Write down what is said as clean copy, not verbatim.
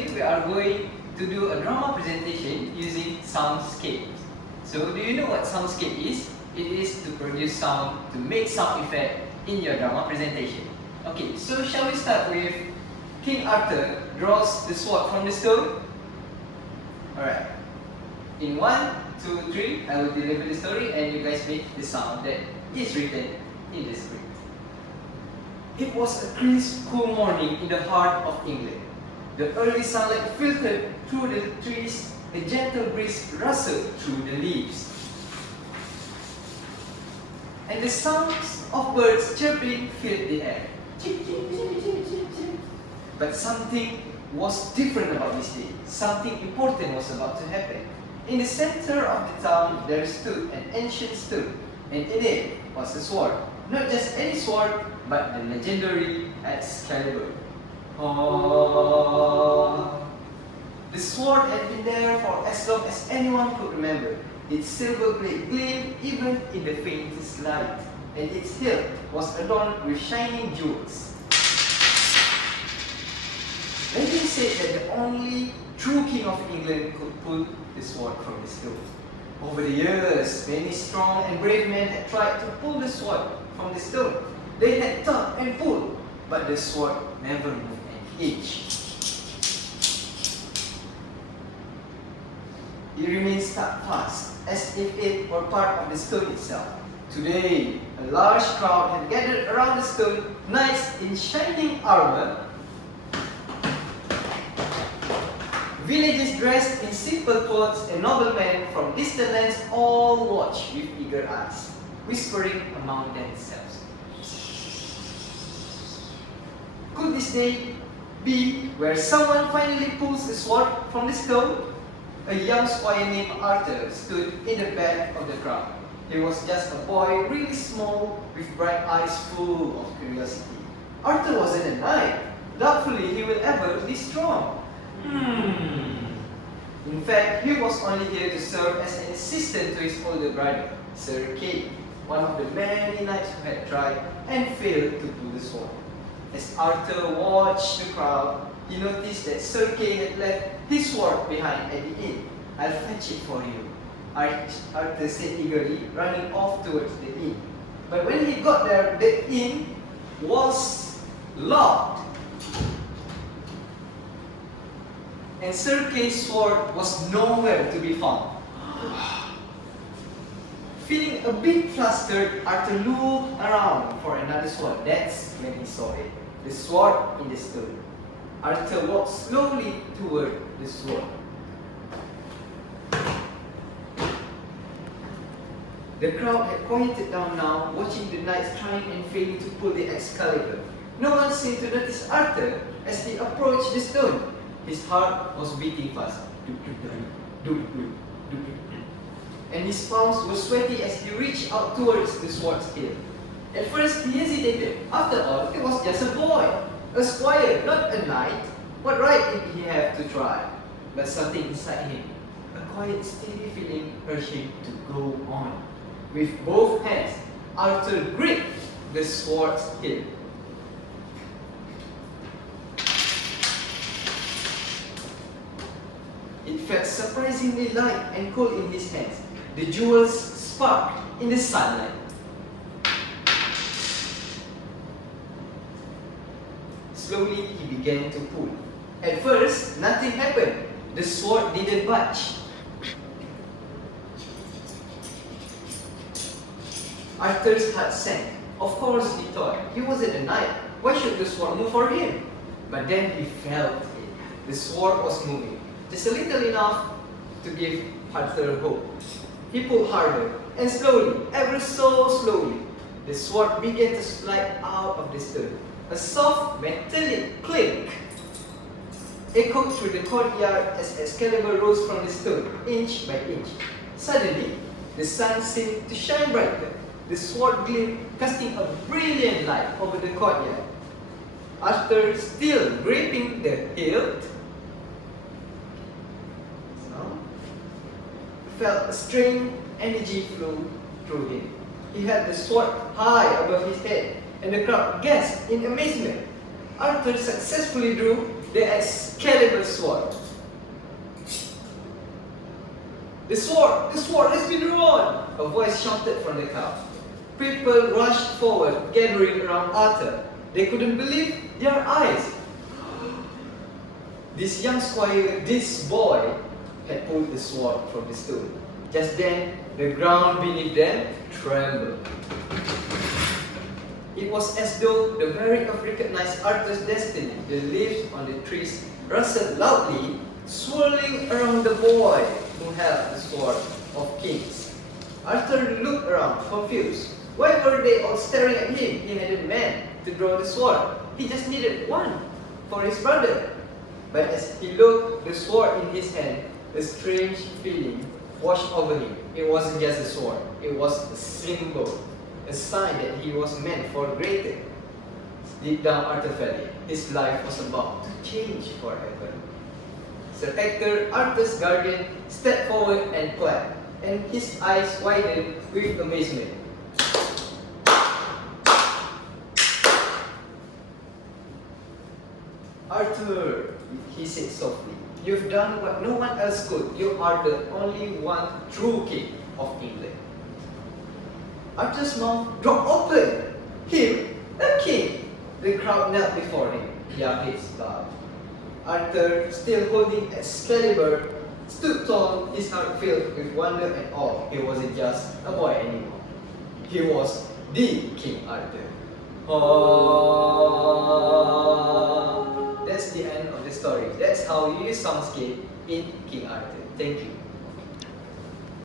Today we are going to do a drama presentation using Soundscape. So do you know what Soundscape is? It is to produce sound, to make sound effect in your drama presentation. Okay, so shall we start with King Arthur draws the sword from the stone? Alright. In 1, 2, 3, I will deliver the story and you guys make the sound that is written in the script. It was a crisp, cool morning in the heart of England. The early sunlight filtered through the trees, a gentle breeze rustled through the leaves. And the sounds of birds chirping filled the air. Chirp, chirp, chirp, chirp, chirp, chirp. But something was different about this day. Something important was about to happen. In the center of the town there stood an ancient stone, and in it was a sword. Not just any sword, but the legendary Excalibur. Oh. The sword had been there for as long as anyone could remember. Its silver blade gleamed even in the faintest light, and its hilt was adorned with shining jewels. Legend said that the only true king of England could pull the sword from the stone. Over the years, many strong and brave men had tried to pull the sword from the stone. They had tugged and pulled, but the sword never moved an inch. It remained stuck fast, as if it were part of the stone itself. Today, a large crowd had gathered around the stone, knights in shining armor, villagers dressed in simple clothes, and noblemen from distant lands all watched with eager eyes, whispering among themselves. Could this day be where someone finally pulls the sword from the stone? A young squire named Arthur stood in the back of the crowd. He was just a boy, really small, with bright eyes full of curiosity. Arthur wasn't a knight. Doubtfully he will ever be strong. In fact, he was only here to serve as an assistant to his older brother, Sir Kay, one of the many knights who had tried and failed to pull the sword. As Arthur watched the crowd, he noticed that Sir Kay had left his sword behind at the inn. "I'll fetch it for you," Arthur said eagerly, running off towards the inn. But when he got there, the inn was locked, and Sir Kay's sword was nowhere to be found. Feeling a bit flustered, Arthur looked around for another sword. That's when he saw it, the sword in the stone. Arthur walked slowly toward the sword. The crowd had quieted down now, watching the knights trying and failing to pull the Excalibur. No one seemed to notice Arthur as he approached the stone. His heart was beating fast, and his palms were sweaty as he reached out towards the sword's hilt. At first he hesitated. After all, it was just a boy, a squire, not a knight. What right did he have to try? But something inside him, a quiet, steady feeling, urged him to go on. With both hands, Arthur gripped the sword's hilt. It felt surprisingly light and cold in his hands. The jewels sparkled in the sunlight. Slowly, he began to pull. At first, nothing happened. The sword didn't budge. Arthur's heart sank. Of course, he thought, he wasn't a knight. Why should the sword move for him? But then he felt it. The sword was moving, just a little enough to give Arthur hope. He pulled harder, and slowly, ever so slowly, the sword began to slide out of the stone. A soft metallic clink echoed through the courtyard as Excalibur rose from the stone, inch by inch. Suddenly, the sun seemed to shine brighter. The sword gleamed, casting a brilliant light over the courtyard. Arthur, still gripping the hilt, felt a strange energy flow through him. He held the sword high above his head, and the crowd gasped in amazement. Arthur successfully drew the Excalibur sword. The sword has been drawn! A voice shouted from the crowd. People rushed forward, gathering around Arthur. They couldn't believe their eyes. This young squire, this boy, had pulled the sword from the stone. Just then, the ground beneath them trembled. It was as though the very earth recognized Arthur's destiny. The leaves on the trees rustled loudly, swirling around the boy who held the sword of kings. Arthur looked around, confused. Why were they all staring at him? He had a man to draw the sword. He just needed one for his brother. But as he looked the sword in his hand, a strange feeling washed over him. It wasn't just a sword, it was a symbol, a sign that he was meant for greater. Deep down, Arthur felt it. His life was about to change forever. Sir Hector, Arthur's guardian, stepped forward and clapped, and his eyes widened with amazement. Arthur, he said softly, you've done what no one else could. You are the only one true king of England. Arthur's mouth dropped open. Him, a king. The crowd knelt before him, their heads bowed. Arthur, still holding Excalibur, stood tall, his heart filled with wonder and awe. He wasn't just a boy anymore. He was the King Arthur. Oh, that's the end of the story. That's how you use Soundscape in King Arthur. Thank you.